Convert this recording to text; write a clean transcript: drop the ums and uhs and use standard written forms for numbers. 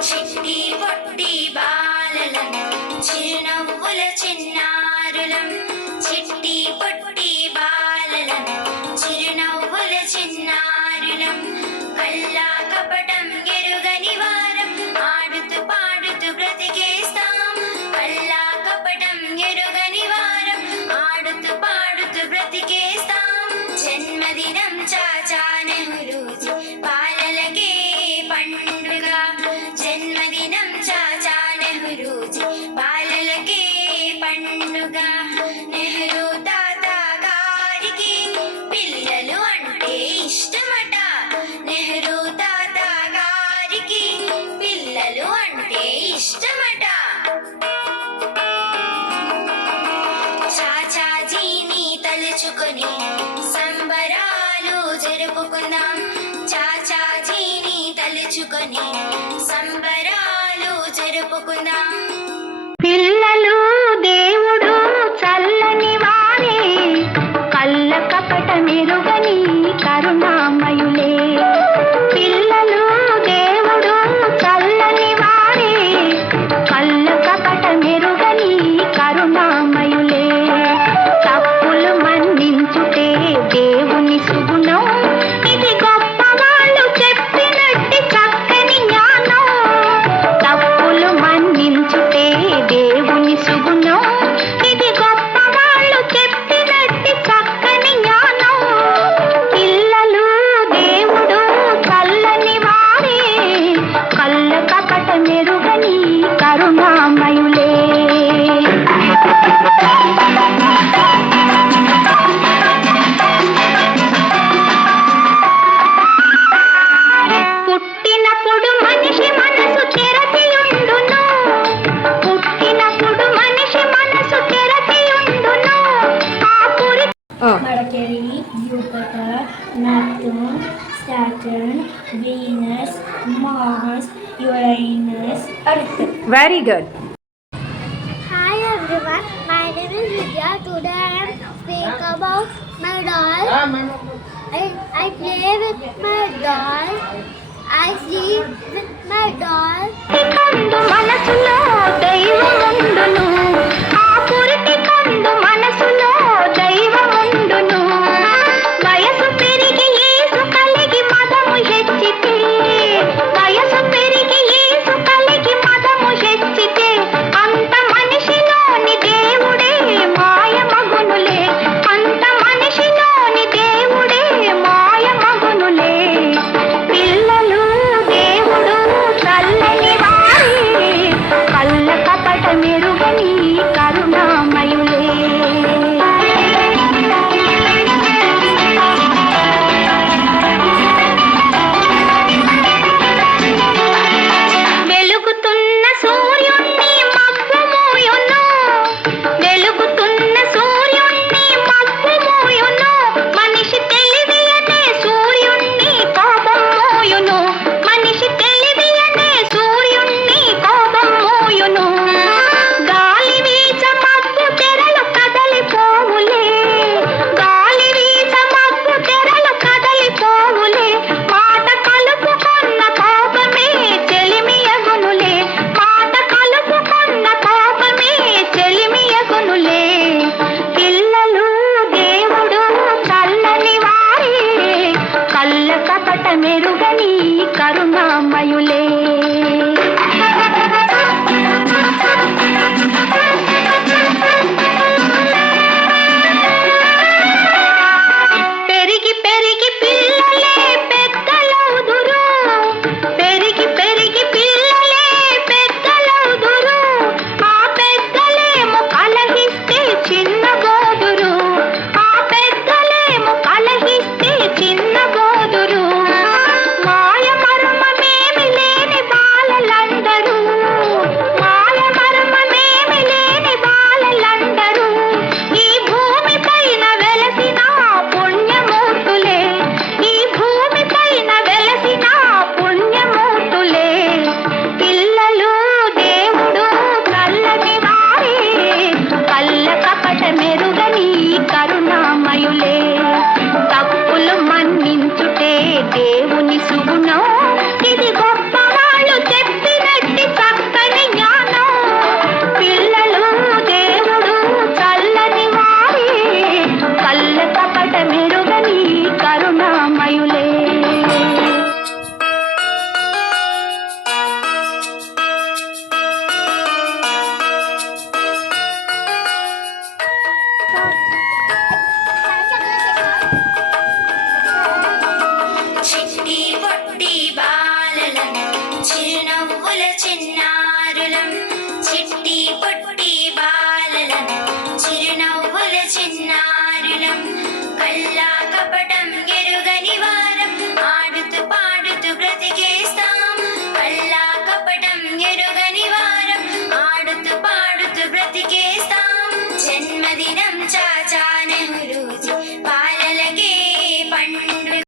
చిట్టి పొట్టి బాలలం చిరునవ్వుల చిన్నారులం చిట్టి పొట్టి బాలలం చిరునవ్వుల చిన్నారులం కల్లా కపటం ఎరుగని వారం ఆడుతూ పాడుతూ బ్రతికేస్తాం కల్లా కపటం ఎరుగని వారం ఆడుతూ పాడుతూ బ్రతికేస్తాం జన్మదినం చాచా నెహ్రూజీ బాలలకే పండుగ జన్మదినం చాచా నెహ్రూజీ బాలలకే పండుగ నెహ్రూ తాత గారికి పిల్లలు అంటే ఇష్టమట నెహ్రూ తాత గారికి పిల్లలు అంటే ఇష్టమట చాచాజీని తలుచుకొని సంబరాలు జరుపుకుందాం చాచాజీని తలుచుకొని సంబరాలు జరుపుకుందాం పిల్లలు దేవుడు చల్లని వారే కళ్ళ కపట మెరుగని కరుణామయులే పిల్లలు దేవుడు చల్లని వారే కళ్ళ కపట మెరుగని కరుణామయులే తప్పులు మన్నించుటే దేవుని సుగుణం ఇది గొప్ప వాళ్ళు చెప్పినట్టి చక్కని జ్ఞానం తప్పులు మన్నించుటే దేవుని సుగుణం ఇది గొప్ప వాళ్ళు చెప్పినట్టి చక్కని జ్ఞానం పిల్లలు దేవుడు చల్లని వారే కళ్ళ కపట మెరుగని కరుణామయులే పుట్టినప్పుడు మనిషి మనసు తెరచియుండును పుట్టినప్పుడు మనిషి మనసు తెరచియుండును ఆ పురి Mercury, Jupiter, Neptune, Saturn, Venus, Mars, Uranus, Earth. Very good. Hi everyone, my name is Vidya. Today I am speak about my doll. I play with my doll. I sleep with my doll. కందు మనసులో దైవముండును ఆ పురిటి కందు మనసులో దైవముండును వయసు పెరిగి యేసు కలిగి మదము హెచ్చితే వయసు పెరిగి యేసు కలిగి మదము హెచ్చితే అంత మనిషిలోని దేవుడే మాయమగునులే అంత మనిషిలోని దేవుడే మాయమగునులే పిల్లలు దేవుడు చల్ల చిన్నారులం చిట్టి పొట్టి